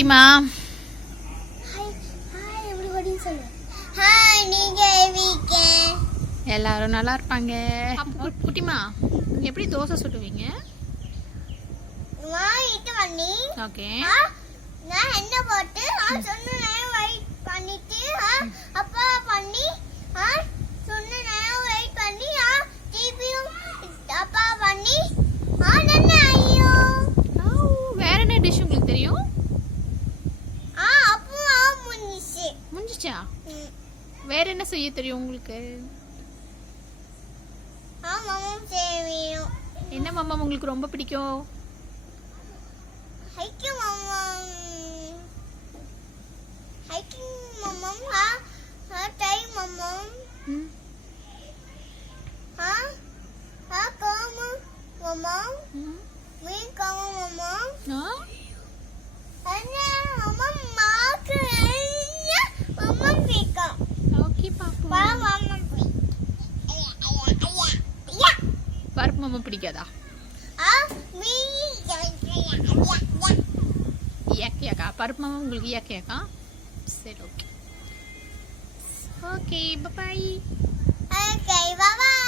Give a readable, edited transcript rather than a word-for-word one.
குட்டிமா. எல்லாரும் நல்லா இருப்பாங்க. குட்டிமா எப்படி தோசை சுடுவீங்க? ஓகே. நான் என்ன போட்டு சொன்ன நேரம் வெயிட் பண்ணிட்டு அப்பா பண்ணி சொன்ன நேரம் வெயிட் பண்ணி திருப்பியும் அப்பா பண்ணி ஐயோ. வேற என்ன டிஷ் உங்களுக்கு தெரியும்? அப்போ முடிஞ்சிச்சா? வேற என்ன செய்ய தெரியும் உங்களுக்கு? என்ன மாமா உங்களுக்கு ரொம்ப பிடிக்கும்? பருப்பு மாமா பிடிக்காதா? இயக்கியாக்கா பருப்பு மாமா உங்களுக்கு இயக்கியாக்கா? சரி, ஓகே. ஓகே, பாய். Okay, bye-bye.